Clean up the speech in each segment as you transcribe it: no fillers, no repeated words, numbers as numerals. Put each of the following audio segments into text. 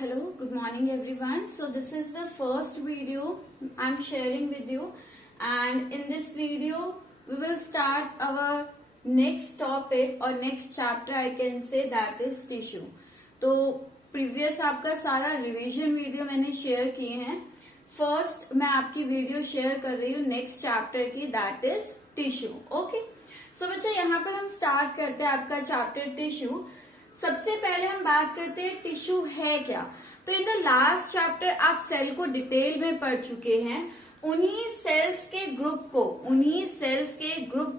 Hello, good morning everyone. So this is the first video I'm sharing with you, and in this video we will start our next topic or next chapter, I can say, that is tissue. तो previous आपका सारा revision video मैंने share किए हैं. First मैं आपकी video share कर रही हूँ नेक्स्ट चैप्टर की, दैट इज टिश्यू. ओके, सो बच्चा यहाँ पर हम स्टार्ट करते हैं आपका चैप्टर टिश्यू. सबसे पहले हम बात करते हैं टिश्यू है क्या. तो इन द लास्ट चैप्टर आप सेल को डिटेल में पढ़ चुके हैं. उन्हीं सेल्स के ग्रुप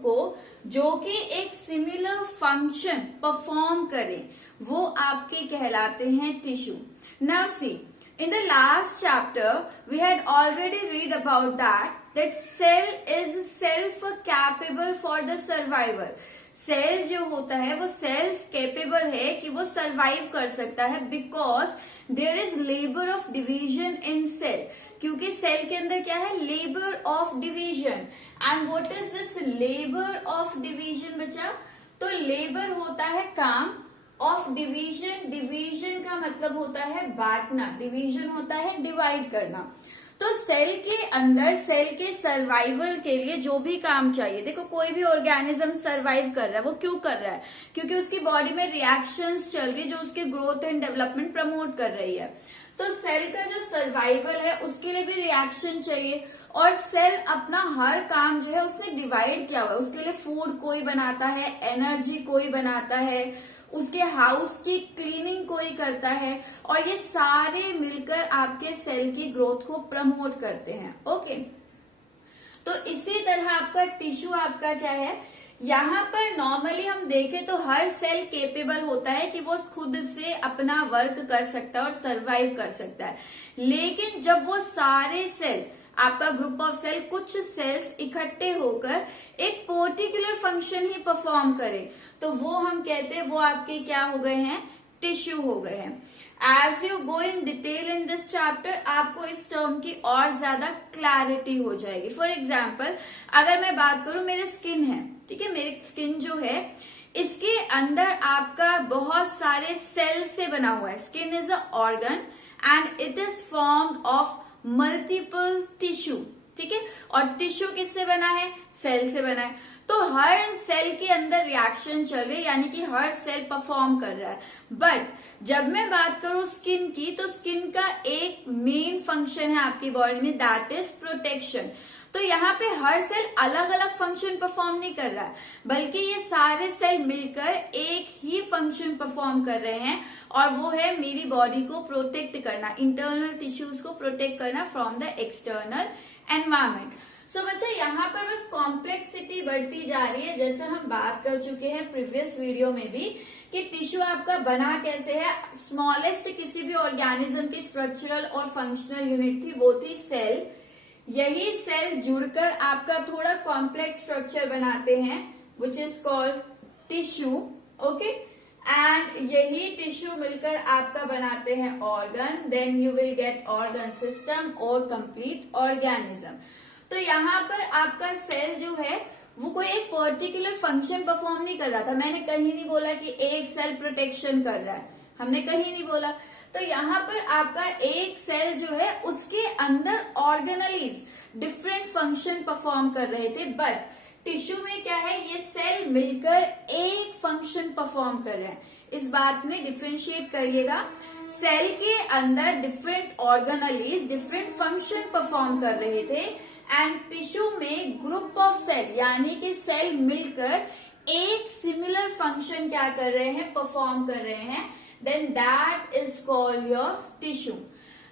को जो कि एक सिमिलर फंक्शन परफॉर्म करें, वो आपके कहलाते हैं tissue. Now see, in the last chapter we had already read about that cell is self capable for the survival. Cell जो होता है वो सेल्फ कैपेबल है कि वो सरवाइव कर सकता है, because there is labour of division in cell. क्योंकि सेल के अंदर क्या है, labour of division. And what is this labour of division बच्चा? तो लेबर होता है काम ऑफ डिवीजन. डिवीजन का मतलब होता है बांटना, डिवीजन होता है डिवाइड करना. तो सेल के अंदर सेल के सर्वाइवल के लिए जो भी काम चाहिए, देखो कोई भी ऑर्गेनिज्म सर्वाइव कर रहा है, वो क्यों कर रहा है? क्योंकि उसकी बॉडी में रिएक्शंस चल रही है जो उसके ग्रोथ एंड डेवलपमेंट प्रमोट कर रही है. तो सेल का जो सर्वाइवल है उसके लिए भी रिएक्शन चाहिए, और सेल अपना हर काम जो है उसने डिवाइड किया हुआ है. उसके लिए फूड कोई बनाता है, एनर्जी कोई बनाता है, उसके हाउस की क्लीनिंग कोई करता है, और ये सारे मिलकर आपके सेल की ग्रोथ को प्रमोट करते हैं. ओके, तो इसी तरह आपका टिश्यू आपका क्या है, यहाँ पर नॉर्मली हम देखें तो हर सेल केपेबल होता है कि वो खुद से अपना वर्क कर सकता है और सरवाइव कर सकता है. लेकिन जब वो सारे सेल, आपका ग्रुप ऑफ सेल, कुछ सेल्स इकट्ठे होकर एक पर्टिकुलर फंक्शन ही परफॉर्म करें, तो वो हम कहते हैं वो आपके क्या हो गए हैं, टिश्यू हो गए हैं. As you go in detail in this chapter आपको इस टर्म की और ज्यादा क्लैरिटी हो जाएगी. फॉर एग्जाम्पल, अगर मैं बात करूं, मेरे स्किन है, ठीक है, मेरी स्किन जो है इसके अंदर आपका बहुत सारे सेल से बना हुआ है. Skin is a organ and it is formed of multiple tissue. ठीक है, और टिश्यू किससे बना है, सेल से बना है. तो हर सेल के अंदर रिएक्शन चल रही है, यानी कि हर सेल परफॉर्म कर रहा है. बट जब मैं बात करूं स्किन की, तो स्किन का एक मेन फंक्शन है आपकी बॉडी में, दैट इज प्रोटेक्शन. तो यहाँ पे हर सेल अलग अलग फंक्शन परफॉर्म नहीं कर रहा है, बल्कि ये सारे सेल मिलकर एक ही फंक्शन परफॉर्म कर रहे हैं, और वो है मेरी बॉडी को प्रोटेक्ट करना, इंटरनल टिश्यूज को प्रोटेक्ट करना फ्रॉम द एक्सटर्नल एनवायरमेंट. सो बच्चा यहाँ पर बस कॉम्प्लेक्सिटी बढ़ती जा रही है, जैसे हम बात कर चुके हैं प्रीवियस वीडियो में भी, कि टिश्यू आपका बना कैसे है. स्मॉलेस्ट किसी भी ऑर्गेनिज्म की स्ट्रक्चरल और फंक्शनल यूनिट थी, वो थी सेल. यही सेल जुड़कर आपका थोड़ा कॉम्प्लेक्स स्ट्रक्चर बनाते हैं, which is called tissue. Okay, and यही टिश्यू मिलकर आपका बनाते हैं organ. Then you will get organ system और कंप्लीट ऑर्गेनिज्म. तो यहाँ पर आपका सेल जो है वो कोई एक पर्टिकुलर फंक्शन परफॉर्म नहीं कर रहा था. मैंने कहीं नहीं बोला कि एक सेल प्रोटेक्शन कर रहा है, हमने कहीं नहीं बोला. तो यहाँ पर आपका एक सेल जो है उसके अंदर ऑर्गेनलीज डिफरेंट फंक्शन परफॉर्म कर रहे थे, बट टिश्यू में क्या है, ये सेल मिलकर एक फंक्शन परफॉर्म कर रहे हैं. इस बात में डिफ्रेंशिएट करिएगा. सेल के अंदर different organelles different function perform कर रहे थे, एंड टिश्यू में ग्रुप ऑफ सेल, यानी कि सेल मिलकर एक सिमिलर फंक्शन क्या कर रहे हैं, परफॉर्म कर रहे हैं. Then that is called your tissue.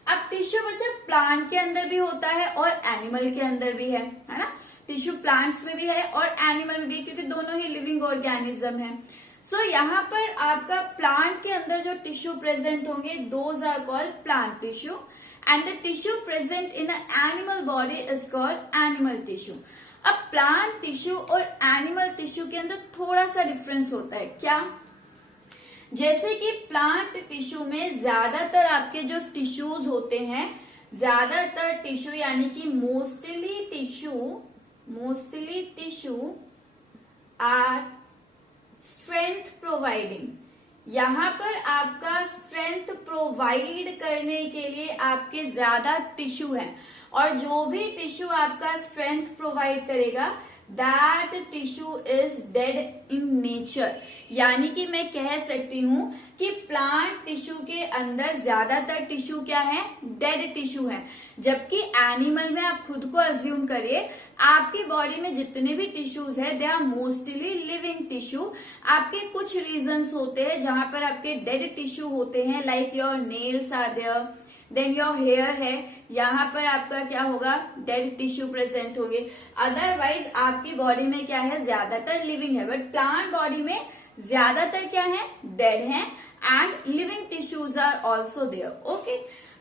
अब टिश्यू बच्चा प्लांट के अंदर भी होता है और एनिमल के अंदर भी है ना. टिश्यू प्लांट्स में भी है और एनिमल में भी, क्योंकि दोनों ही लिविंग ऑर्गेनिज्म है. सो यहाँ पर आपका प्लांट के अंदर जो टिश्यू प्रेजेंट होंगे, those are called plant tissue, and the tissue present in animal body is called animal tissue. अब प्लांट टिश्यू और एनिमल टिश्यू के अंदर थोड़ा सा डिफरेंस होता है. क्या? जैसे कि प्लांट टिश्यू में ज्यादातर आपके जो टिश्यूज होते हैं, ज्यादातर टिश्यू यानी कि mostly tissue are strength providing, यहाँ पर आपका स्ट्रेंथ प्रोवाइड करने के लिए आपके ज्यादा टिश्यू है, और जो भी टिश्यू आपका स्ट्रेंथ प्रोवाइड करेगा that tissue is dead in nature. यानी कि मैं कह सकती हूं कि प्लांट टिश्यू के अंदर ज्यादातर टिश्यू क्या है, डेड टिश्यू है, जबकि एनिमल में आप खुद को अज्यूम करिए आपकी बॉडी में जितने भी टिश्यूज है they are mostly living tissue. आपके कुछ रीजंस होते हैं जहां पर आपके डेड टिश्यू होते हैं, like your nails are there, then your hair है, यहाँ पर आपका क्या होगा, डेड टिश्यू प्रेजेंट होंगे। अदरवाइज आपकी बॉडी में क्या है, ज्यादातर लिविंग है, बट प्लांट बॉडी में ज्यादातर क्या है, डेड है, and living tissues are also there. Okay,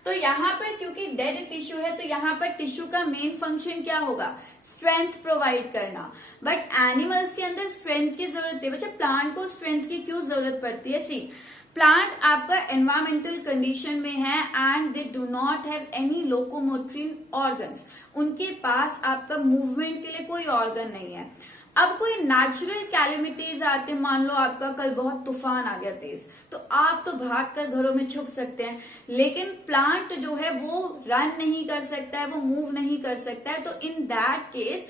तो यहाँ पर क्योंकि डेड टिश्यू है तो यहाँ पर टिश्यू का मेन फंक्शन क्या होगा, स्ट्रेंथ प्रोवाइड करना। बट एनिमल्स के अंदर स्ट्रेंथ की जरूरत है। बच्चा प्लांट को स्ट्रेंथ की क्यों जरूरत पड़ती है? सी, प्लांट आपका एनवायरमेंटल कंडीशन में है and they do not have any locomotory organs. उनके पास आपका मूवमेंट के लिए कोई ऑर्गन नहीं है। अब कोई नेचुरल कैलेमिटीज आते, मान लो आपका कल बहुत तूफान आ गया तेज, तो आप तो भागकर घरों में छुप सकते हैं, लेकिन प्लांट जो है वो रन नहीं कर सकता है, वो मूव नहीं कर सकता है। तो इन दैट केस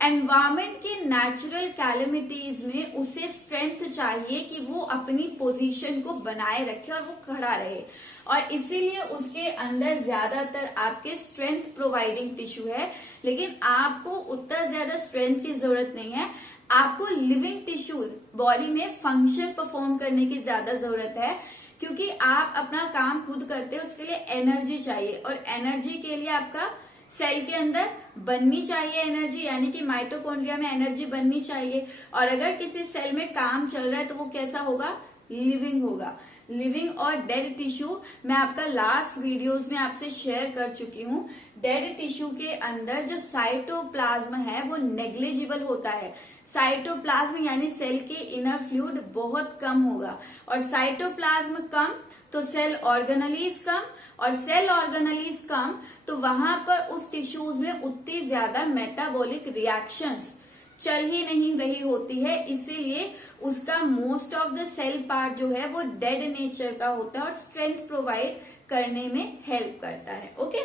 एनवायरमेंट के नेचुरल कैलेमिटीज में उसे स्ट्रेंथ चाहिए कि वो अपनी पोजीशन को बनाए रखे और वो खड़ा रहे, और इसीलिए उसके अंदर ज्यादातर आपके स्ट्रेंथ प्रोवाइडिंग टिश्यू है। लेकिन आपको उतना ज्यादा स्ट्रेंथ की जरूरत नहीं है, आपको लिविंग टिश्यू बॉडी में फंक्शन परफॉर्म करने की ज्यादा जरूरत है, क्योंकि आप अपना काम खुद करते हैं, उसके लिए एनर्जी चाहिए, और एनर्जी के लिए आपका सेल के अंदर बननी चाहिए एनर्जी, यानी कि माइटोकॉन्ड्रिया में एनर्जी बननी चाहिए। और अगर किसी सेल में काम चल रहा है तो वो कैसा होगा, लिविंग होगा। लिविंग और डेड टिश्यू मैं आपका लास्ट वीडियोस में आपसे शेयर कर चुकी हूँ। डेड टिश्यू के अंदर जो साइटोप्लाज्म है वो नेग्लिजिबल होता है। साइटोप्लाज्म यानी सेल के इनर फ्लूइड बहुत कम होगा, और साइटोप्लाज्म कम तो सेल ऑर्गेनेलीज कम, और सेल ऑर्गेनेलीज कम तो वहां पर उस टिश्यूज में उतनी ज्यादा मेटाबॉलिक रिएक्शंस चल ही नहीं रही होती है, इसीलिए उसका most of the cell part जो है वो डेड नेचर का होता है और स्ट्रेंथ प्रोवाइड करने में हेल्प करता है। ओके,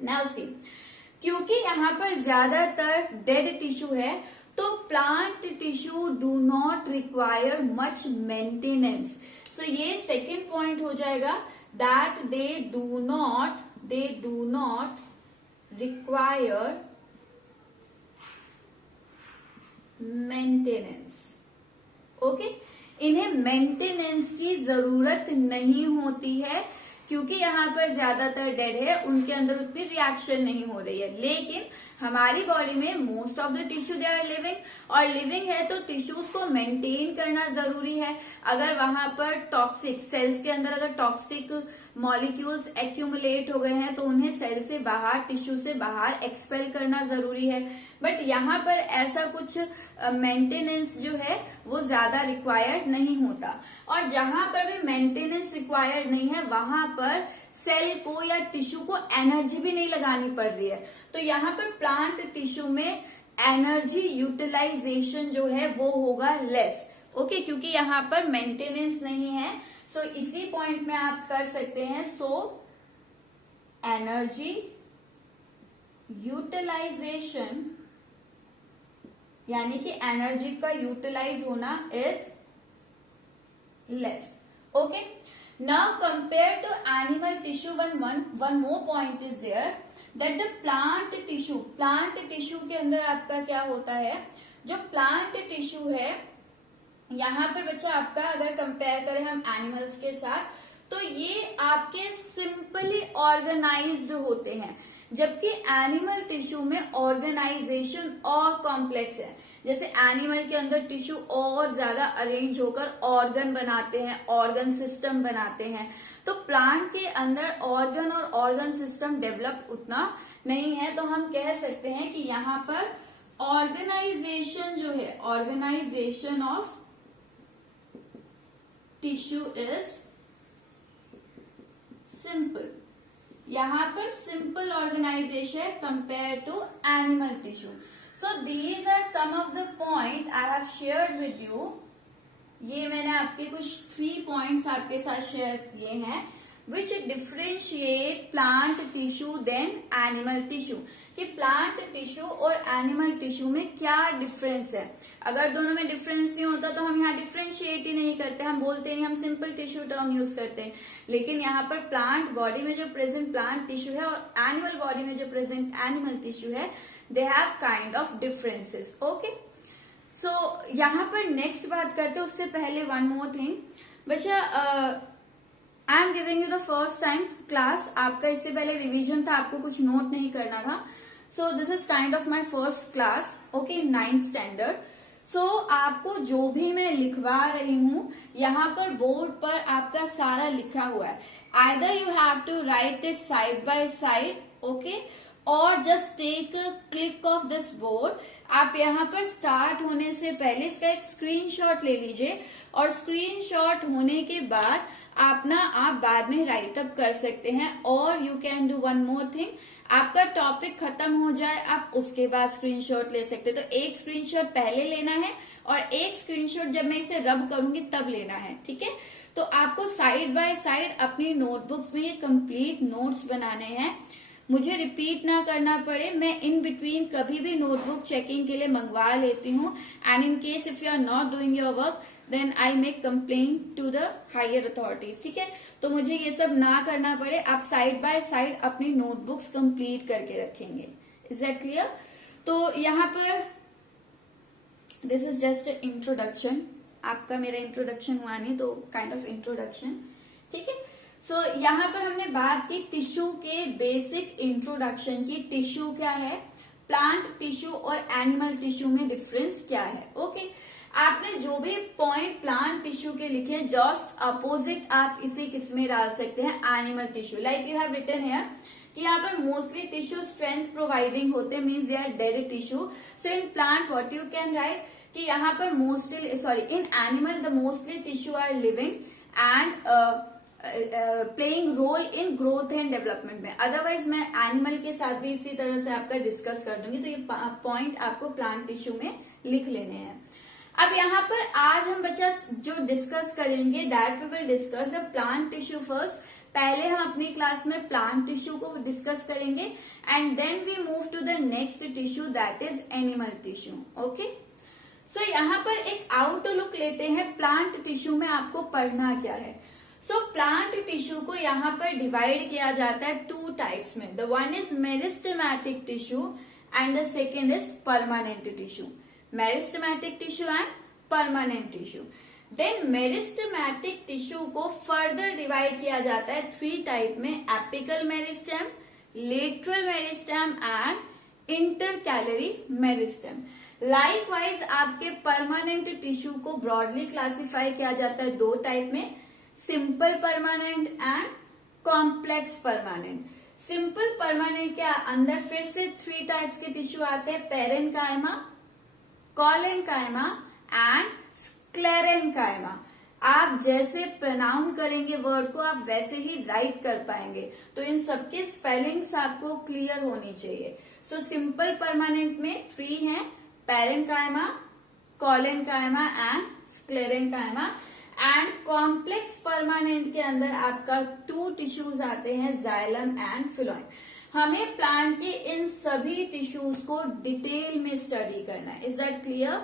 नाउ सी, क्योंकि यहाँ पर ज्यादातर डेड टिश्यू है तो plant tissue do not require much maintenance. So ये सेकेंड पॉइंट हो जाएगा, that they do not require maintenance. Okay, इन्हें मेंटेनेंस की जरूरत नहीं होती है, क्योंकि यहाँ पर ज्यादातर डेड है, उनके अंदर उतनी रिएक्शन नहीं हो रही है। लेकिन हमारी बॉडी में most of the tissue they are living, और लिविंग है तो टिश्यूज को मेंटेन करना जरूरी है। अगर वहां पर टॉक्सिक सेल्स के अंदर अगर टॉक्सिक मॉलिक्यूल्स एक्यूमुलेट हो गए हैं तो उन्हें सेल से बाहर, टिश्यू से बाहर एक्सपेल करना जरूरी है। बट यहाँ पर ऐसा कुछ मेंटेनेंस जो है वो ज्यादा रिक्वायर्ड नहीं होता, और जहां पर भी मेंटेनेंस रिक्वायर्ड नहीं है वहां पर सेल को या टिश्यू को एनर्जी भी नहीं लगानी पड़ रही है। तो यहाँ पर प्लांट टिश्यू में एनर्जी यूटिलाइजेशन जो है वो होगा लेस। ओके, क्योंकि यहाँ पर मेंटेनेंस नहीं है। सो इसी पॉइंट में आप कर सकते हैं, सो एनर्जी यूटिलाइजेशन यानी कि एनर्जी का यूटिलाइज होना is less. Okay, now compare to animal tissue, one more point is there that the plant tissue के अंदर आपका क्या होता है, जो प्लांट टिश्यू है यहाँ पर बच्चा आपका अगर कंपेयर करें हम एनिमल्स के साथ, तो ये आपके सिंपली ऑर्गेनाइज्ड होते हैं, जबकि एनिमल टिश्यू में ऑर्गेनाइजेशन और कॉम्प्लेक्स है। जैसे एनिमल के अंदर टिश्यू और ज्यादा अरेंज होकर ऑर्गन बनाते हैं, ऑर्गन सिस्टम बनाते हैं, तो प्लांट के अंदर ऑर्गन और ऑर्गन सिस्टम डेवलप उतना नहीं है। तो हम कह सकते हैं कि यहाँ पर ऑर्गेनाइजेशन जो है, organisation of tissue is simple. यहाँ पर simple organisation compare to animal tissue. So these are some of the point I have shared with you. ये मैंने आपके कुछ 3 पॉइंट्स आपके साथ शेयर किए हैं which differentiate plant tissue then animal tissue, कि प्लांट टिश्यू और एनिमल टिश्यू में क्या डिफरेंस है। अगर दोनों में डिफरेंस नहीं होता तो हम यहाँ डिफ्रेंशिएट ही नहीं करते, हम बोलते हैं, हम सिंपल टिश्यू टर्म यूज करते हैं। लेकिन यहाँ पर प्लांट बॉडी में जो प्रेजेंट प्लांट टिश्यू है और एनिमल बॉडी में जो प्रेजेंट एनिमल टिश्यू है, they have kind of differences. Okay, so यहाँ पर नेक्स्ट बात करते हैं, उससे पहले वन मोर थिंग बच्चा, I am giving you the first time class, आपका इससे पहले रिवीजन था, आपको कुछ नोट नहीं करना था। So this is kind of my first class, okay, 9th standard. So आपको जो भी मैं लिखवा रही हूँ यहाँ पर बोर्ड पर आपका सारा लिखा हुआ है, either you have to write it side by side, okay, और just take a click of this board. आप यहाँ पर स्टार्ट होने से पहले इसका एक स्क्रीनशॉट ले लीजिए, और स्क्रीनशॉट होने के बाद आप बाद में राइट अप कर सकते हैं। और you can do one more thing, आपका टॉपिक खत्म हो जाए आप उसके बाद स्क्रीनशॉट ले सकते हैं। तो एक स्क्रीनशॉट पहले लेना है और एक स्क्रीनशॉट जब मैं इसे रब करूंगी तब लेना है, ठीक है। तो आपको साइड बाय साइड अपनी नोटबुक्स में ये कंप्लीट नोट्स बनाने हैं, मुझे रिपीट ना करना पड़े, मैं इन बिटवीन कभी भी नोटबुक चेकिंग के लिए मंगवा लेती हूँ। And in case if you are not doing your work then I make complain to the higher authorities, ठीक है। तो मुझे ये सब ना करना पड़े, आप साइड बाय साइड अपनी नोटबुक्स कंप्लीट करके रखेंगे। Is that clear? तो यहाँ पर दिस इज जस्ट इंट्रोडक्शन, आपका मेरा इंट्रोडक्शन हुआ नहीं तो काइंड ऑफ इंट्रोडक्शन, ठीक है। सो यहाँ पर हमने बात की टिश्यू के बेसिक इंट्रोडक्शन की, टिश्यू क्या है, प्लांट टिश्यू और एनिमल टिश्यू में डिफरेंस क्या है। ओके, आपने जो भी पॉइंट प्लांट टिश्यू के लिखे जस्ट अपोजिट आप इसे किसमें डाल सकते हैं, animal tissue. Like you have written here कि यहाँ पर मोस्टली टिश्यू स्ट्रेंथ प्रोवाइडिंग होते हैं, means they are dead tissue. So in plant what you can write कि यहाँ पर mostly in animal the mostly tissue are living and playing role in growth and development में। Otherwise मैं animal के साथ भी इसी तरह से आपका डिस्कस कर दूंगी, तो ये पॉइंट आपको प्लांट टिश्यू में लिख लेने हैं। अब यहाँ पर आज हम बच्चा जो डिस्कस करेंगे that we will discuss the plant tissue first. पहले हम अपनी क्लास में प्लांट टिश्यू को डिस्कस करेंगे and then we move to the next tissue that is animal tissue. Okay, so यहाँ पर एक आउटलुक लेते हैं प्लांट टिश्यू में आपको पढ़ना क्या है। सो प्लांट टिश्यू को यहाँ पर डिवाइड किया जाता है 2 टाइप्स में, the one is meristematic tissue and the second is permanent tissue. Meristematic tissue and permanent tissue. Then meristematic tissue को फर्दर डिवाइड किया जाता है 3 टाइप में, apical meristem, lateral meristem and intercalary meristem. Likewise आपके permanent tissue को broadly classify किया जाता है 2 टाइप में, simple permanent and complex permanent. Simple permanent के अंदर फिर से 3 टाइप्स के टिश्यू आते हैं, पेरेन्काइमा, कॉलेनकाइमा एंड स्क्लेरेनकाइमा। आप जैसे प्रोनाउन करेंगे वर्ड को आप वैसे ही राइट कर पाएंगे, तो इन सबके स्पेलिंग्स आपको क्लियर होनी चाहिए। सो सिंपल परमानेंट में 3 हैं, parenchyma, collenchyma and sclerenchyma. And complex permanent के अंदर आपका 2 टिश्यूज आते हैं, जाइलम एंड फिलोएम। हमें प्लांट के इन सभी टिश्यूज को डिटेल में स्टडी करना है। Is that clear?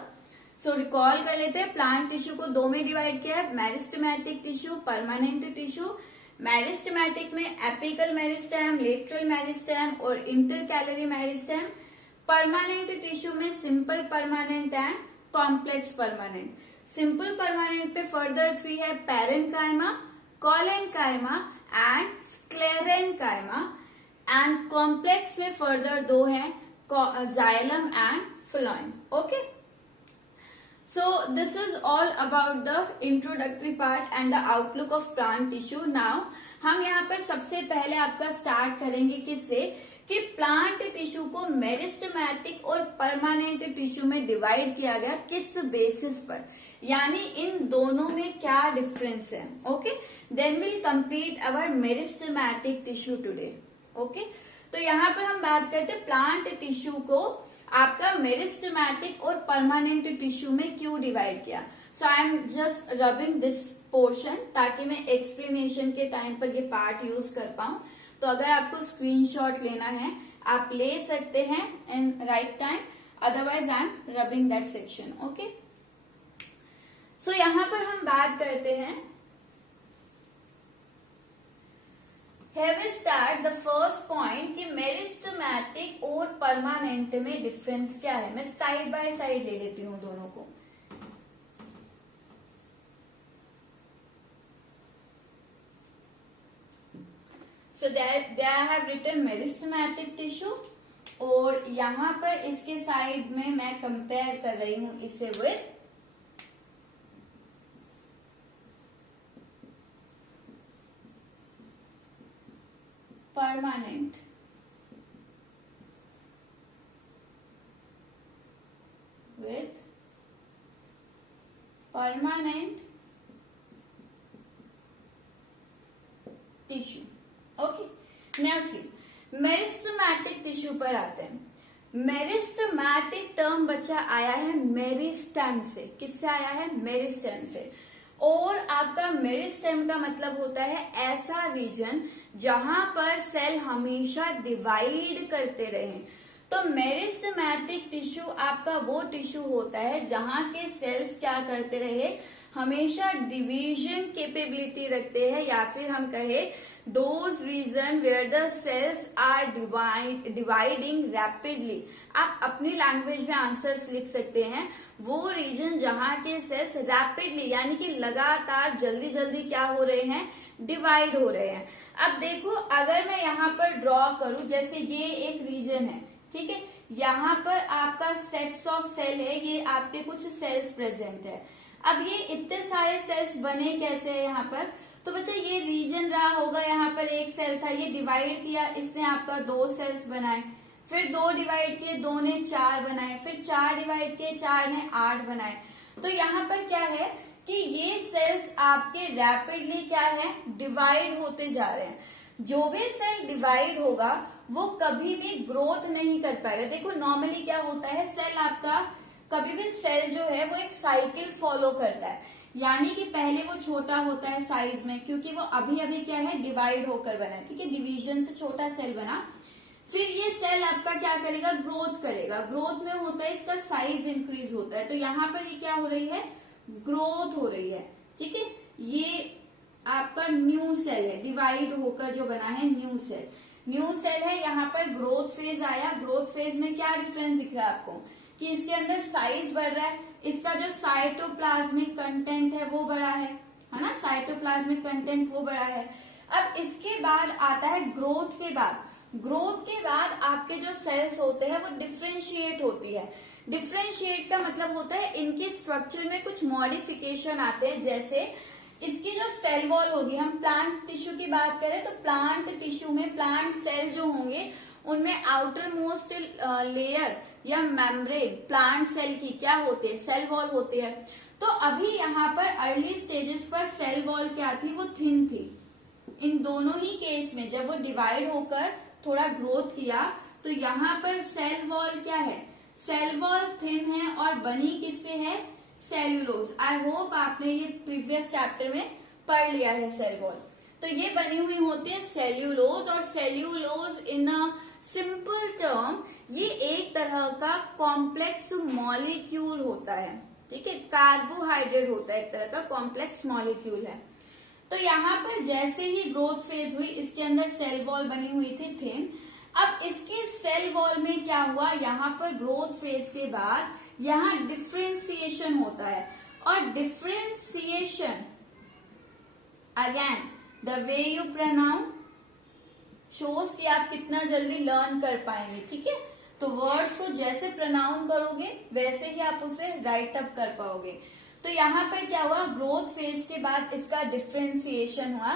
So recall कर लेते हैं, प्लांट टिश्यू को 2 में डिवाइड किया है, meristematic tissue, permanent tissue. Meristematic में एपिकल मेरिस्टेम, लेटरल मेरिस्टेम और इंटरकैलरी मेरिस्टेम। परमानेंट टिश्यू में simple permanent and complex permanent. Simple permanent पे फर्दर 3 है, parenchyma, collenchyma and sclerenchyma. And complex में फर्दर 2 है, xylem and phloem. Okay, so this is all about the introductory part and the outlook of plant tissue. Now हम यहाँ पर सबसे पहले आपका स्टार्ट करेंगे किससे, कि प्लांट टिश्यू को मेरिस्टेमेटिक और परमानेंट टिश्यू में डिवाइड किया गया किस बेसिस पर, यानी इन दोनों में क्या डिफरेंस है। Okay, then will complete our meristematic tissue today. Okay, तो यहाँ पर हम बात करते हैं प्लांट टिश्यू को आपका मेरिस्टेमेटिक और परमानेंट टिश्यू में क्यों डिवाइड किया। So I am just rubbing this portion ताकि मैं एक्सप्लेनेशन के टाइम पर ये पार्ट यूज कर पाऊं। तो अगर आपको स्क्रीनशॉट लेना है आप ले सकते हैं in right time, otherwise I am rubbing that section. Okay, so यहां पर हम बात करते हैं Here we start the first point कि मेरिस्टेमेटिक और परमानेंट में डिफरेंस क्या है। मैं साइड बाय साइड ले लेती हूँ दोनों को। So there I have written meristematic tissue और यहां पर इसके साइड में मैं कंपेयर कर रही हूं इसे with permanent. With permanent tissue. Okay, now see meristematic tissue पर आते हैं। मेरिस्टेमेटिक टर्म बच्चा आया है मेरिस्टेम से। किससे आया है? मेरिस्टेम से। और आपका मेरिस्टेम का मतलब होता है ऐसा रीजन जहां पर सेल हमेशा डिवाइड करते रहे। तो मेरिस्टेमेटिक टिश्यू आपका वो टिश्यू होता है जहां के सेल्स क्या करते रहे, हमेशा डिवीजन कैपेबिलिटी रखते हैं, या फिर हम कहे those region where the cells are dividing rapidly। आप अपनी लैंग्वेज में आंसर्स लिख सकते हैं। वो रीजन जहां के सेल्स रैपिडली यानी कि लगातार जल्दी जल्दी क्या हो रहे हैं, डिवाइड हो रहे हैं। अब देखो अगर मैं यहाँ पर ड्रॉ करूं, जैसे ये एक रीजन है, ठीक है, यहाँ पर आपका सेट्स ऑफ सेल है, ये आपके कुछ सेल्स प्रेजेंट है। अब ये इतने सारे सेल्स बने कैसे है यहाँ पर? तो बच्चा ये रीजन रहा होगा, यहाँ पर एक सेल था, ये डिवाइड किया, इसने आपका 2 सेल्स बनाए, फिर 2 डिवाइड किए, 2 ने 4 बनाए, फिर 4 डिवाइड किए, 4 ने 8 बनाए। तो यहाँ पर क्या है कि ये सेल्स आपके रैपिडली क्या है, डिवाइड होते जा रहे हैं। जो भी सेल डिवाइड होगा वो कभी भी ग्रोथ नहीं कर पाएगा। देखो नॉर्मली क्या होता है, सेल आपका कभी भी सेल जो है वो एक साइकिल फॉलो करता है, यानी कि पहले वो छोटा होता है साइज में, क्योंकि वो अभी अभी क्या है, डिवाइड होकर बना है, ठीक है, डिवीजन से छोटा सेल बना। फिर ये सेल आपका क्या करेगा, ग्रोथ करेगा। ग्रोथ में होता है इसका साइज इंक्रीज होता है। तो यहाँ पर ये क्या हो रही है, ग्रोथ हो रही है, ठीक है। ये आपका न्यू सेल है, डिवाइड होकर जो बना है न्यू सेल। न्यू सेल है, यहाँ पर ग्रोथ फेज आया। ग्रोथ फेज में क्या डिफरेंस दिख रहा है आपको कि इसके अंदर साइज बढ़ रहा है, इसका जो साइटोप्लाज्मिक कंटेंट है वो बड़ा है ना, साइटोप्लाज्मिक कंटेंट वो बड़ा है। अब इसके बाद आता है ग्रोथ के बाद। ग्रोथ के बाद आपके जो सेल्स होते हैं वो डिफ्रेंशिएट होती है। डिफ्रेंशिएट का मतलब होता है इनके स्ट्रक्चर में कुछ मॉडिफिकेशन आते हैं। जैसे इसकी जो सेल वॉल होगी, हम प्लांट टिश्यू की बात करें तो प्लांट टिश्यू में प्लांट सेल जो होंगे उनमें आउटर मोस्ट लेयर या मेम्ब्रेन प्लांट सेल की क्या होती है, सेल वॉल होती है। तो अभी यहाँ पर अर्ली स्टेजेस पर सेल वॉल क्या थी, वो थिन थी। इन दोनों ही केस में जब वो डिवाइड होकर थोड़ा ग्रोथ किया तो यहाँ पर सेल वॉल क्या है, सेल वॉल थिन है और बनी किससे है, सेल्यूलोज। आई होप आपने ये प्रीवियस चैप्टर में पढ़ लिया है सेल वॉल। तो ये बनी हुई होती है सेल्यूलोज, और cellulose in a simple term ये एक तरह का कॉम्प्लेक्स मॉलिक्यूल होता है, ठीक है, कार्बोहाइड्रेट होता है, एक तरह का कॉम्प्लेक्स मॉलिक्यूल है। तो यहाँ पर जैसे ही ग्रोथ फेज हुई, इसके अंदर सेल वॉल बनी हुई थी थिन। अब इसके सेल वॉल में क्या हुआ, यहाँ पर ग्रोथ फेज के बाद यहाँ डिफ्रेंसिएशन होता है, और differentiation again the way you pronounce shows कि आप कितना जल्दी लर्न कर पाएंगे, ठीक है। तो वर्ड्स को जैसे प्रोनाउंस करोगे वैसे ही आप उसे राइट अप कर पाओगे। तो यहाँ पर क्या हुआ, ग्रोथ फेज के बाद इसका डिफ्रेंसिएशन हुआ।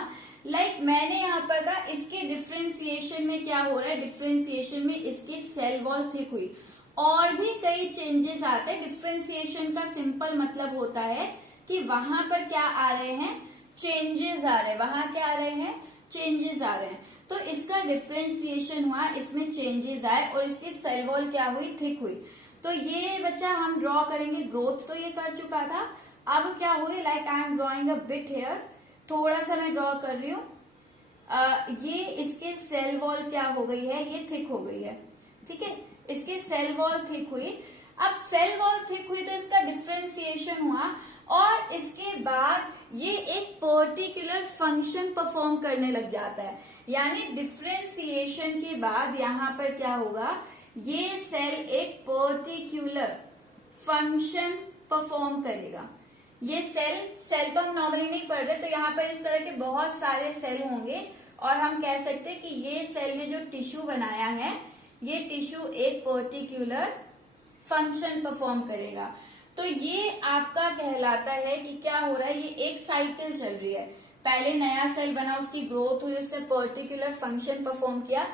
मैंने यहाँ पर कहा इसके डिफ्रेंसिएशन में क्या हो रहा है, डिफ्रेंसिएशन में इसकी सेल वॉल थिक हुई। और भी कई चेंजेस आते हैं। डिफ्रेंसिएशन का सिंपल मतलब होता है कि वहां पर क्या आ रहे हैं, चेंजेस आ रहे हैं, वहां क्या आ रहे हैं, चेंजेस आ रहे हैं। तो इसका डिफ्रेंसिएशन हुआ, इसमें चेंजेस आए और इसकी सेल वॉल क्या हुई, थिक हुई। तो ये बच्चा हम ड्रॉ करेंगे, ग्रोथ तो ये कर चुका था। अब क्या हुई, like I am drawing a bit here, थोड़ा सा मैं ड्रॉ कर रही हूँ। ये इसके सेल वॉल क्या हो गई है, ये थिक हो गई है, ठीक है, इसके सेल वॉल थिक हुई। अब सेल वॉल थिक हुई तो इसका डिफ्रेंसिएशन हुआ और इसके बाद ये एक पर्टिकुलर फंक्शन परफॉर्म करने लग जाता है। यानी डिफ्रेंसिएशन के बाद यहाँ पर क्या होगा, ये सेल एक पर्टिकुलर फंक्शन परफॉर्म करेगा। ये सेल तो हम नॉर्मली नहीं पढ़ रहे, तो यहाँ पर इस तरह के बहुत सारे सेल होंगे और हम कह सकते हैं कि ये सेल ने जो टिश्यू बनाया है, ये टिश्यू एक पर्टिकुलर फंक्शन परफॉर्म करेगा। तो ये आपका कहलाता है कि क्या हो रहा है, ये एक साइकिल चल रही है। पहले नया सेल बना, उसकी ग्रोथ हुई, उसने पर्टिकुलर फंक्शन परफॉर्म किया,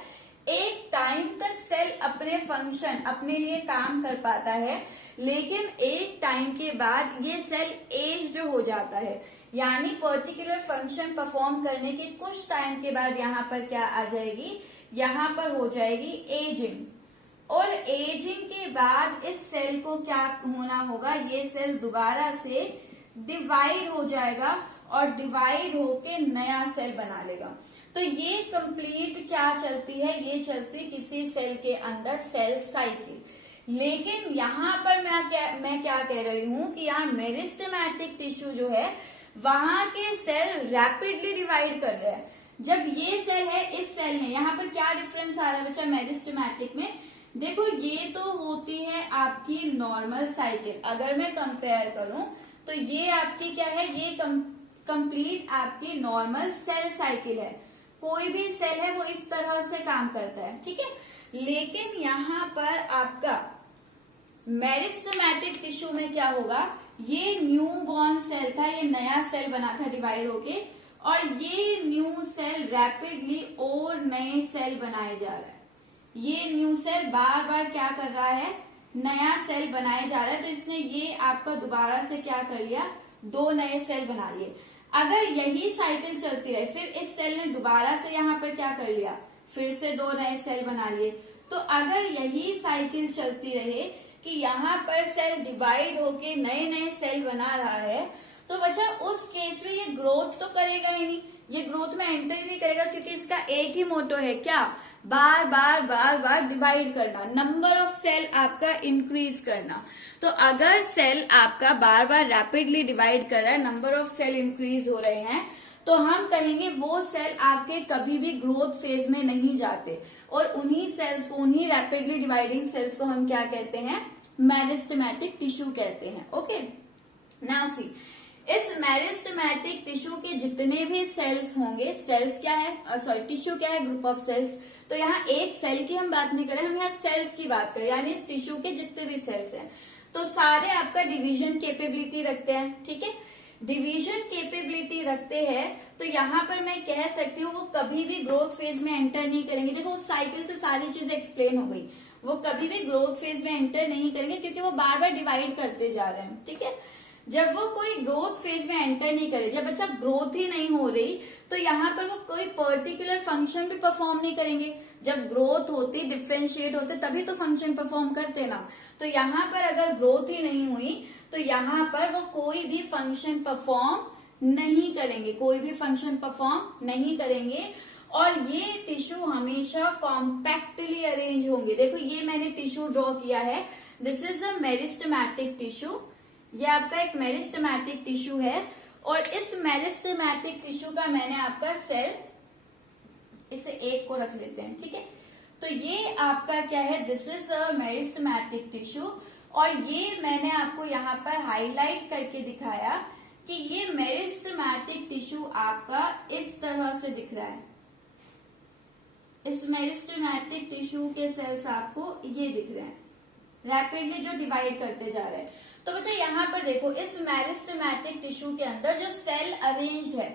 एक टाइम तक सेल अपने फंक्शन अपने लिए काम कर पाता है, लेकिन एक टाइम के बाद ये सेल एज्ड हो जाता है। यानी पर्टिकुलर फंक्शन परफॉर्म करने के कुछ टाइम के बाद यहाँ पर क्या आ जाएगी, यहाँ पर हो जाएगी एजिंग। और एजिंग के बाद इस सेल को क्या होना होगा, ये सेल दोबारा से डिवाइड हो जाएगा और डिवाइड होके नया सेल बना लेगा। तो ये कंप्लीट क्या चलती है, ये चलती किसी सेल के अंदर सेल साइकिल। लेकिन यहाँ पर मैं क्या कह रही हूँ कि यहाँ मेरिस्टेमेटिक टिश्यू जो है, वहां के सेल रैपिडली डिवाइड कर रहे हैं। जब ये सेल है, इस सेल ने, यहाँ पर क्या डिफरेंस आ रहा है बच्चा मेरिस्टेमेटिक में, देखो ये तो होती है आपकी नॉर्मल साइकिल। अगर मैं कंपेयर करूं तो ये आपकी क्या है, ये कंप्लीट आपकी नॉर्मल सेल साइकिल है। कोई भी सेल है वो इस तरह से काम करता है, ठीक है। लेकिन यहाँ पर आपका मेरिस्टेमेटिक टिश्यू में क्या होगा, ये न्यू बॉर्न सेल था, ये नया सेल बना था डिवाइड होके, और ये न्यू सेल रैपिडली और नए सेल बनाए जा रहा है। ये न्यू सेल बार बार क्या कर रहा है, नया सेल बनाए जा रहा है। तो इसने ये आपका दोबारा से क्या कर लिया, दो नए सेल बना लिए। अगर यही साइकिल चलती रहे, फिर इस सेल ने दोबारा से यहाँ पर क्या कर लिया, फिर से दो नए सेल बना लिए। तो अगर यही साइकिल चलती रहे कि यहाँ पर सेल डिवाइड होके नए नए सेल बना रहा है, तो बच्चा उस केस में ये ग्रोथ तो करेगा ही नहीं, ये ग्रोथ में एंटर ही नहीं करेगा, क्योंकि इसका एक ही मोटो है, क्या, बार बार डिवाइड करना, नंबर ऑफ सेल आपका इंक्रीज करना। तो अगर सेल आपका बार बार रैपिडली डिवाइड कर रहा है, नंबर ऑफ सेल इंक्रीज हो रहे हैं, तो हम कहेंगे वो सेल आपके कभी भी ग्रोथ फेज में नहीं जाते, और उन्हीं सेल्स को, उन्हीं रैपिडली डिवाइडिंग सेल्स को हम क्या कहते हैं, मेरिस्टेमेटिक टिश्यू कहते हैं। ओके, नाउ सी, इस मेरिस्टेमेटिक टिश्यू के जितने भी सेल्स होंगे, सेल्स क्या है, सॉरी टिश्यू क्या है, ग्रुप ऑफ सेल्स। तो यहाँ एक सेल की हम बात नहीं कर रहे, हम यहाँ सेल्स की बात करें, यानी इस टिश्यू के जितने भी सेल्स हैं, तो सारे आपका डिवीजन कैपेबिलिटी रखते हैं, ठीक है। डिवीजन कैपेबिलिटी रखते हैं, तो यहाँ पर मैं कह सकती हूँ वो कभी भी ग्रोथ फेज में एंटर नहीं करेंगे। देखो उस साइकिल से सारी चीजें एक्सप्लेन हो गई, वो कभी भी ग्रोथ फेज में एंटर नहीं करेंगे, क्योंकि वो बार बार डिवाइड करते जा रहे हैं, ठीक है। जब वो कोई ग्रोथ फेज में एंटर नहीं करे, जब बच्चा ग्रोथ ही नहीं हो रही, तो यहाँ पर वो कोई पर्टिकुलर फंक्शन भी परफॉर्म नहीं करेंगे। जब ग्रोथ होती, डिफ्रेंशिएट होते, तभी तो फंक्शन परफॉर्म करते ना। तो यहाँ पर अगर ग्रोथ ही नहीं हुई, तो यहाँ पर वो कोई भी फंक्शन परफॉर्म नहीं करेंगे, कोई भी फंक्शन परफॉर्म नहीं करेंगे। और ये टिश्यू हमेशा कॉम्पैक्टली अरेंज होंगे। देखो ये मैंने टिश्यू ड्रॉ किया है, this is a meristematic tissue, ये आपका एक मेरिस्टेमेटिक टिश्यू है। और इस मेरिस्टेमेटिक टिश्यू का मैंने आपका सेल, इसे एक को रख लेते हैं, ठीक है। तो ये आपका क्या है, this is a meristematic tissue, और ये मैंने आपको यहाँ पर हाईलाइट करके दिखाया कि ये मेरिस्टेमेटिक टिश्यू आपका इस तरह से दिख रहा है। इस मेरिस्टेमेटिक टिश्यू के सेल्स आपको ये दिख रहे हैं, रैपिडली जो डिवाइड करते जा रहे हैं। तो बच्चा यहाँ पर देखो, इस मेरिस्टेमेटिक टिश्यू के अंदर जो सेल अरेंज है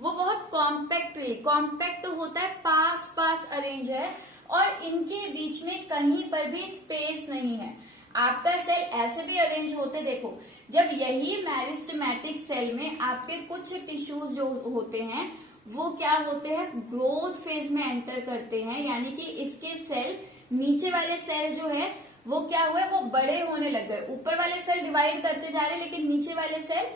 वो बहुत कॉम्पैक्ट होता है, पास अरेंज है, और इनके बीच में कहीं पर भी स्पेस नहीं है। आपका सेल ऐसे भी अरेंज होते, देखो जब यही मेरिस्टेमेटिक सेल में आपके कुछ टिश्यूज जो होते हैं वो क्या होते हैं, ग्रोथ फेज में एंटर करते हैं, यानी कि इसके सेल, नीचे वाले सेल जो है वो क्या हुए, वो बड़े होने लग गए। ऊपर वाले सेल डिवाइड करते जा रहे हैं, लेकिन नीचे वाले सेल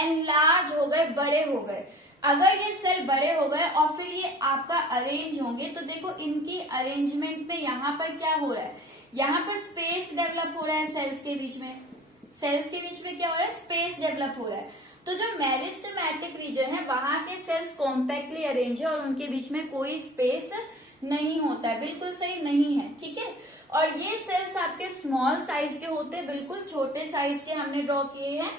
एनलार्ज हो गए, बड़े हो गए। अगर ये सेल बड़े हो गए और फिर ये आपका अरेंज होंगे, तो देखो इनकी अरेंजमेंट में यहाँ पर क्या हो रहा है, यहाँ पर स्पेस डेवलप हो रहा है सेल्स के बीच में। सेल्स के बीच में क्या हो रहा है, स्पेस डेवलप हो रहा है। तो जो मेरिस्टेमेटिक रीजन है वहां के सेल्स कॉम्पैक्टली अरेंज है और उनके बीच में कोई स्पेस नहीं होता है, बिल्कुल सही नहीं है, ठीक है। और ये सेल्स आपके स्मॉल साइज के होते हैं, बिल्कुल छोटे साइज के हमने ड्रॉ किए हैं,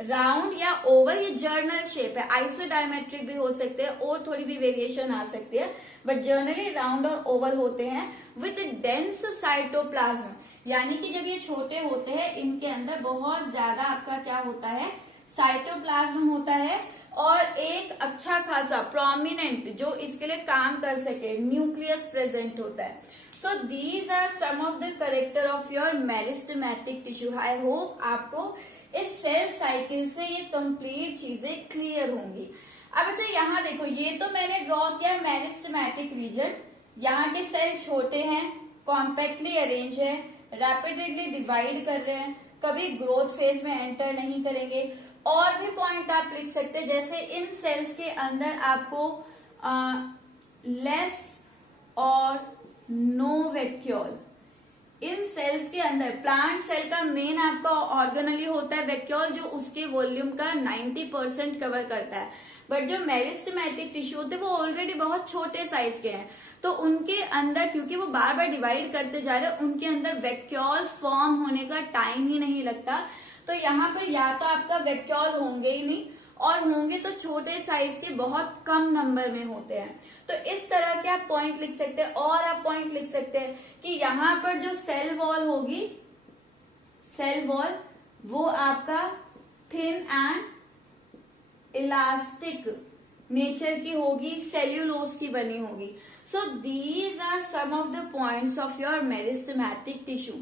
राउंड या ओवल, ये जर्नल शेप है, आइसोडायमेट्रिक भी हो सकते हैं और थोड़ी भी वेरिएशन आ सकती है, बट जर्नली राउंड और ओवल होते हैं विद डेंस साइटोप्लाज्म। यानी कि जब ये छोटे होते हैं इनके अंदर बहुत ज्यादा आपका क्या होता है, साइटोप्लाज्म होता है और एक अच्छा खासा प्रोमिनेंट जो इसके लिए काम कर सके न्यूक्लियस प्रेजेंट होता है। So these are some of the character of your meristematic tissue. I hope आपको इस सेल साइकिल से ये कंप्लीट चीजें क्लियर होंगी। अब अच्छा यहाँ देखो, ये तो मैंने ड्रॉ किया मेरिस्टेमेटिक रीजन, यहाँ के सेल छोटे हैं, कॉम्पैक्टली अरेंज है, रैपिडली डिवाइड कर रहे हैं, कभी ग्रोथ फेज में एंटर नहीं करेंगे। और भी पॉइंट आप लिख सकते हैं, जैसे इन सेल्स के अंदर आपको लेस और नो वैक्यूल, इन सेल्स के अंदर प्लांट सेल का मेन आपका ऑर्गेनली होता है वैक्यूल, जो उसके वॉल्यूम का 90% कवर करता है। बट जो मेरिस्टेमेटिक टिश्यू होते हैं वो ऑलरेडी बहुत छोटे साइज के हैं, तो उनके अंदर क्योंकि वो बार बार डिवाइड करते जा रहे हैं, उनके अंदर वैक्यूल फॉर्म होने का टाइम ही नहीं लगता। तो यहाँ पर या तो आपका वैक्यूल होंगे ही नहीं, और होंगे तो छोटे साइज के बहुत कम नंबर में होते हैं। तो इस तरह के आप पॉइंट लिख सकते हैं। और आप पॉइंट लिख सकते हैं कि यहाँ पर जो सेल वॉल होगी, सेल वॉल वो आपका थिन एंड इलास्टिक नेचर की होगी, सेल्यूलोज की बनी होगी। So these are some of the points of your meristematic tissue.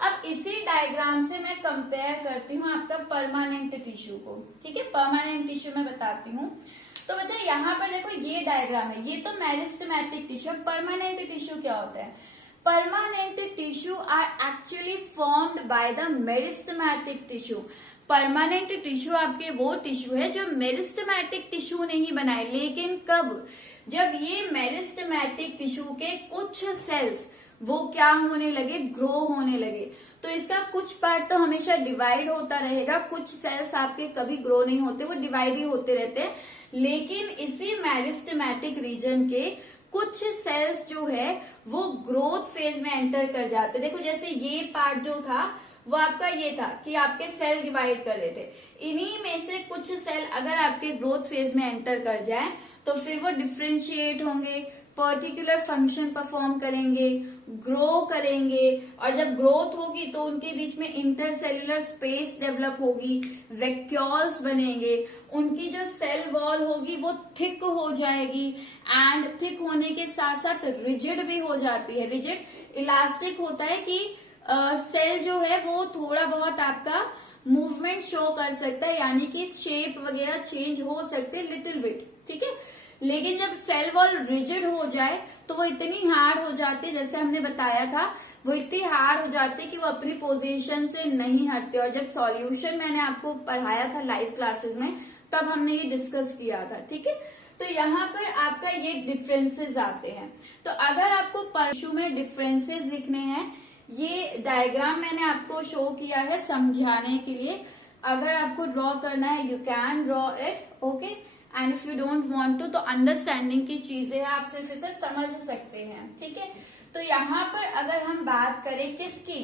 अब इसी डायग्राम से मैं कंपेयर करती हूँ आपका परमानेंट टिश्यू को, ठीक है। परमानेंट टिश्यू में बताती हूँ। तो बच्चा यहाँ पर देखो ये डायग्राम है, ये तो मेरिस्टेमेटिक टिश्यू। परमानेंट टिश्यू क्या होता है, permanent tissue are actually formed by the meristematic tissue. Permanent tissue आपके वो टिश्यू है जो मेरिस्टेमेटिक टिश्यू नहीं बनाए, लेकिन कब, जब ये मेरिस्टेमेटिक टिश्यू के कुछ सेल्स वो क्या होने लगे, ग्रो होने लगे। तो इसका कुछ पार्ट तो हमेशा डिवाइड होता रहेगा, कुछ सेल्स आपके कभी ग्रो नहीं होते, वो डिवाइड ही होते रहते हैं। लेकिन इसी मेरिस्टेमेटिक रीजन के कुछ सेल्स जो है वो ग्रोथ फेज में एंटर कर जाते। देखो जैसे ये पार्ट जो था वो आपका ये था कि आपके सेल डिवाइड कर रहे थे, इन्हीं में से कुछ सेल अगर आपके ग्रोथ फेज में एंटर कर जाए तो फिर वो डिफ्रेंशिएट होंगे, पर्टिकुलर फंक्शन परफॉर्म करेंगे, ग्रो करेंगे, और जब ग्रोथ होगी तो उनके बीच में इंटरसेल्युलर स्पेस डेवलप होगी, वैक्यूल्स बनेंगे, उनकी जो सेल वॉल होगी वो थिक हो जाएगी, एंड थिक होने के साथ साथ रिजिड भी हो जाती है। रिजिड इलास्टिक होता है कि सेल जो है वो थोड़ा बहुत आपका मूवमेंट शो कर सकता है, यानी कि शेप वगैरह चेंज हो सकते हैं लिटिल बिट, ठीक है। लेकिन जब सेल वॉल रिजिड हो जाए तो वो इतनी हार्ड हो जाती है, जैसे हमने बताया था, वो इतनी हार्ड हो जाती है कि वो अपनी पोजीशन से नहीं हटते। और जब सॉल्यूशन मैंने आपको पढ़ाया था लाइव क्लासेस में, तब हमने ये डिस्कस किया था, ठीक है। तो यहाँ पर आपका ये डिफरेंसेस आते हैं। तो अगर आपको टिश्यू में डिफरेंसेस लिखने हैं, ये डायग्राम मैंने आपको शो किया है समझाने के लिए। अगर आपको ड्रॉ करना है you can draw it, okay. And if you don't want to, तो अंडरस्टैंडिंग की चीजें आप सिर्फ इसे समझ सकते हैं, ठीक है। तो यहाँ पर अगर हम बात करें किसकी,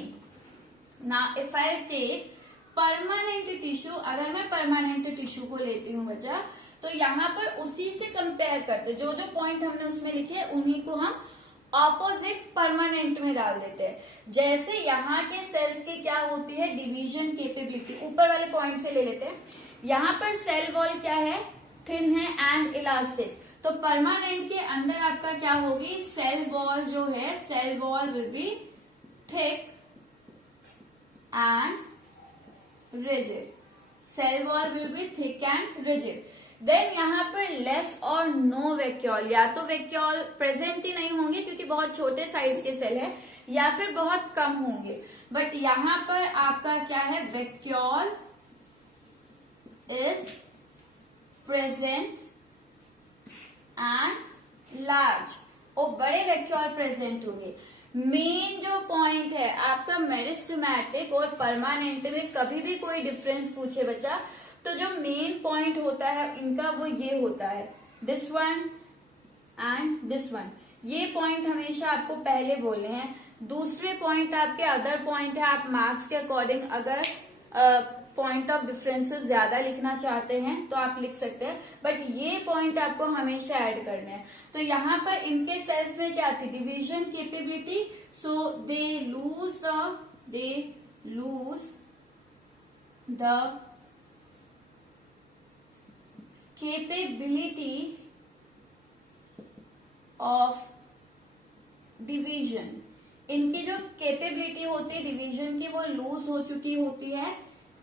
ना if I take permanent tissue, अगर मैं परमानेंट टिश्यू को लेती हूँ बच्चा, तो यहाँ पर उसी से कंपेयर करते, जो जो पॉइंट हमने उसमें लिखे हैं उन्हीं को हम ऑपोजिट परमानेंट में डाल देते हैं। जैसे यहाँ के सेल्स की क्या होती है, डिवीजन कैपेबिलिटी, ऊपर वाले पॉइंट से ले लेते हैं। यहाँ पर सेल वॉल क्या है, थिन है एंड इलास्टिक। तो परमानेंट के अंदर आपका क्या होगी, सेल वॉल जो है, cell wall will be thick and rigid, cell wall will be thick and rigid. Then यहाँ पर लेस और नो वैक्यूल, या तो वैक्यूल प्रेजेंट ही नहीं होंगे क्योंकि बहुत छोटे साइज के सेल है, या फिर बहुत कम होंगे। बट यहाँ पर आपका क्या है, vacuole is present and large, और बड़े वैक्यूल प्रेजेंट होंगे। मेन जो पॉइंट है आपका मेरिस्टेमेटिक और परमानेंट में कभी भी कोई डिफरेंस पूछे बच्चा, तो जो मेन पॉइंट होता है इनका वो ये होता है, this one and this one. ये पॉइंट हमेशा आपको पहले बोले हैं। दूसरे पॉइंट आपके अदर पॉइंट है, आप मार्क्स के अकॉर्डिंग अगर पॉइंट ऑफ डिफरेंसेस ज्यादा लिखना चाहते हैं तो आप लिख सकते हैं, बट ये पॉइंट आपको हमेशा ऐड करने हैं। तो यहाँ पर इनके सेल्स में क्या थी, division capability, so they lose the capability of division. इनकी जो कैपेबिलिटी होती है डिवीजन की वो लूज हो चुकी होती है,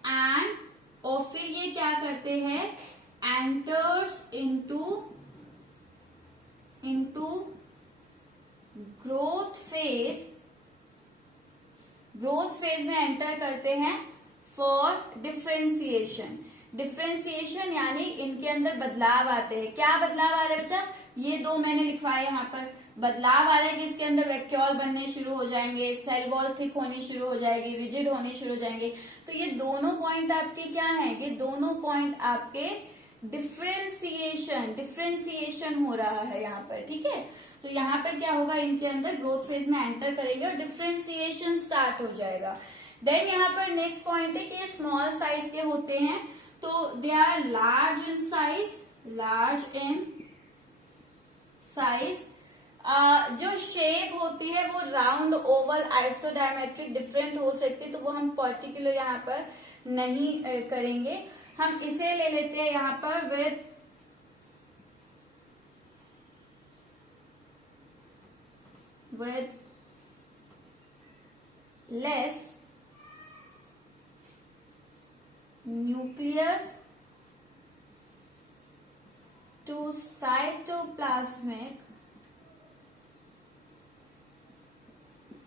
एंड और फिर ये क्या करते हैं, एंटर्स इनटू ग्रोथ फेज में एंटर करते हैं फॉर डिफरेंशिएशन। डिफरेंशिएशन यानी इनके अंदर बदलाव आते हैं। क्या बदलाव आ रहे हैं बच्चा, ये दो मैंने लिखवाए यहाँ पर। बदलाव आ रहा है कि इसके अंदर वैक्यूल बनने शुरू हो जाएंगे, सेल वॉल थिक होनी शुरू हो जाएगी, रिजिड होने शुरू हो जाएंगे। तो ये दोनों पॉइंट आपके क्या हैं, ये दोनों पॉइंट आपके डिफरेंशिएशन हो रहा है यहाँ पर, ठीक है। तो यहाँ पर क्या होगा, इनके अंदर ग्रोथ फेज में एंटर करेंगे और डिफरेंशिएशन स्टार्ट हो जाएगा। देन यहाँ पर नेक्स्ट पॉइंट है कि ये स्मॉल साइज के होते हैं, तो they are large in size. जो शेप होती है वो राउंड, ओवल, आइसोडायमेट्रिक डिफरेंट हो सकती है, तो वो हम पर्टिकुलर यहाँ पर नहीं करेंगे। हम इसे ले लेते हैं यहाँ पर with less nucleus to cytoplasmic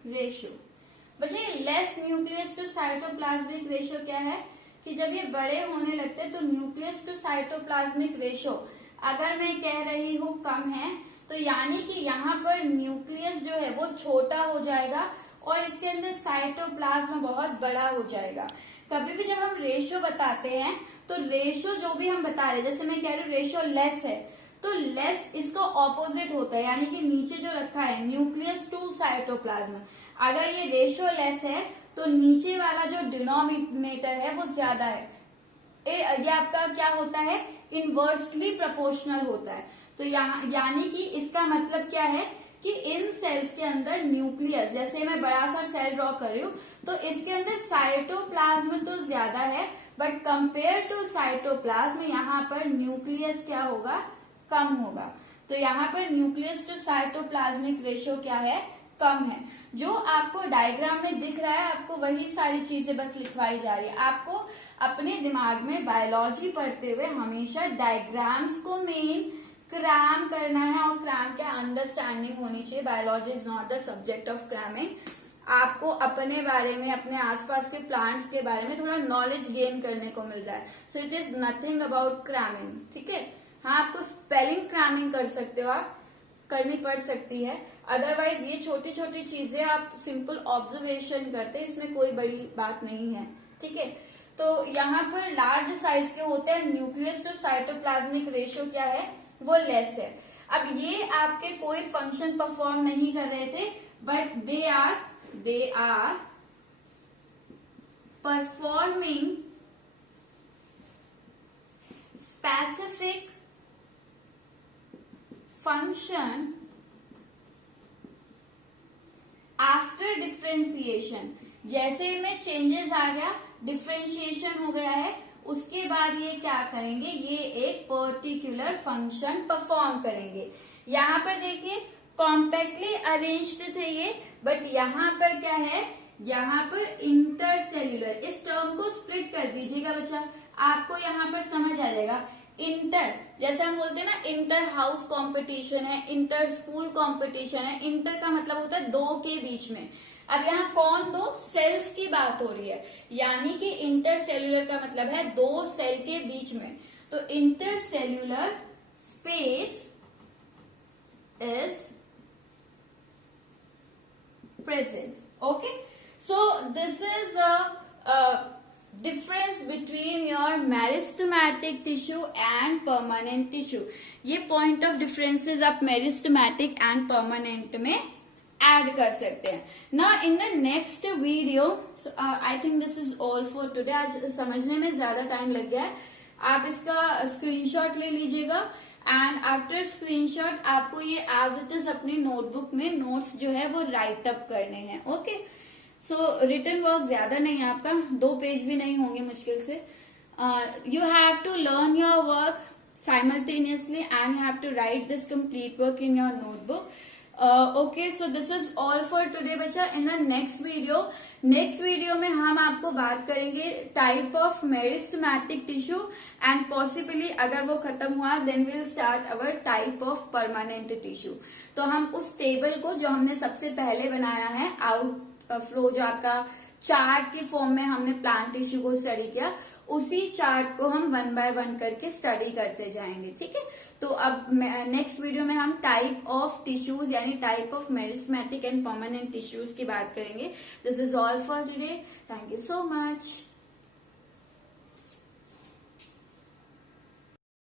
ratio. बच्चे less nucleus to cytoplasmic ratio क्या है कि जब ये बड़े होने लगते हैं तो न्यूक्लियस टू साइटोप्लाज्मिक रेशियो अगर मैं कह रही हूँ कम है, तो यानी कि यहाँ पर न्यूक्लियस जो है वो छोटा हो जाएगा और इसके अंदर साइटोप्लाज्म बहुत बड़ा हो जाएगा। कभी भी जब हम रेशियो बताते हैं तो रेशियो जो भी हम बता रहे हैं, जैसे मैं कह रही हूँ रेशियो लेस है, तो लेस इसका ऑपोजिट होता है, यानी कि नीचे जो रखा है न्यूक्लियस टू साइटोप्लाज्म, अगर ये रेशियो लेस है तो नीचे वाला जो डिनोमिनेटर है वो ज्यादा है। ये आपका क्या होता है, इनवर्सली प्रोपोर्शनल होता है। तो यानी कि इसका मतलब क्या है कि इन सेल्स के अंदर न्यूक्लियस, जैसे मैं बड़ा सा सेल ड्रॉ कर रही हूँ तो इसके अंदर साइटोप्लाज्म तो ज्यादा है, बट कंपेयर टू साइटोप्लाज्म यहाँ पर न्यूक्लियस क्या होगा, कम होगा। तो यहाँ पर न्यूक्लियस टू साइटोप्लाज्मिक रेशियो क्या है, कम है। जो आपको डायग्राम में दिख रहा है आपको वही सारी चीजें बस लिखवाई जा रही है। आपको अपने दिमाग में बायोलॉजी पढ़ते हुए हमेशा डायग्राम्स को मेन क्रैम करना है, और क्रैम क्या अंडरस्टैंडिंग होनी चाहिए। Biology is not the subject of cramming. आपको अपने बारे में, अपने आसपास के प्लांट्स के बारे में थोड़ा नॉलेज गेन करने को मिल रहा है। So it is nothing about cramming, ठीक है। हाँ, आपको स्पेलिंग क्रैमिंग कर सकते हो, आप करनी पड़ सकती है, अदरवाइज ये छोटी छोटी चीजें आप सिंपल ऑब्जर्वेशन करते हैं, इसमें कोई बड़ी बात नहीं है, ठीक है। तो यहाँ पर लार्ज साइज के होते हैं, न्यूक्लियस टू साइटोप्लाज्मिक रेशियो क्या है, वो लेस है। अब ये आपके कोई फंक्शन परफॉर्म नहीं कर रहे थे, but they are performing specific function after differentiation. जैसे में चेंजेस आ गया, डिफरेंशिएशन हो गया है, उसके बाद ये क्या करेंगे, ये एक पर्टिकुलर फंक्शन परफॉर्म करेंगे। यहाँ पर देखिए कॉम्पैक्टली अरेंज्ड थे ये, बट यहाँ पर क्या है, यहाँ पर इंटरसेल्यूलर, इस टर्म को स्प्लिट कर दीजिएगा बच्चा, आपको यहाँ पर समझ आ जाएगा। इंटर, जैसे हम बोलते हैं ना, इंटर हाउस कंपटीशन है, इंटर स्कूल कंपटीशन है। इंटर का मतलब होता है दो के बीच में। अब यहाँ कौन, दो सेल्स की बात हो रही है, यानी कि इंटर सेल्यूलर का मतलब है दो सेल के बीच में। तो intercellular space is present. Okay, so this is the difference between your meristematic tissue and permanent tissue. ये point of differences आप meristematic and permanent में add कर सकते हैं. Now in the next video, so I think this is all for today. आज समझने में ज्यादा टाइम लग गया है. आप इसका स्क्रीनशॉट ले लीजिएगा एंड आफ्टर स्क्रीनशॉट आपको ये एज इट इज अपनी नोटबुक में नोट्स जो है वो राइट अप करने हैं. ओके, सो रिटन वर्क ज्यादा नहीं है आपका, 2 पेज भी नहीं होंगे मुश्किल से. You have to learn your work simultaneously and you have to write this complete work in your notebook. Okay, so this is all for today बच्चा. इन द नेक्स्ट वीडियो में हम आपको बात करेंगे type of meristematic tissue and possibly अगर वो खत्म हुआ then will start our type of permanent tissue. तो हम उस टेबल को जो हमने सबसे पहले बनाया है आउट फ्लो, जो आपका चार्ट की फॉर्म में हमने प्लांट टिश्यू को स्टडी किया, उसी चार्ट को हम 1 बाय 1 करके स्टडी करते जाएंगे. ठीक है, तो अब नेक्स्ट वीडियो में हम टाइप ऑफ टिश्यूज यानी type of meristematic and permanent tissues की बात करेंगे. This is all for today. Thank you so much.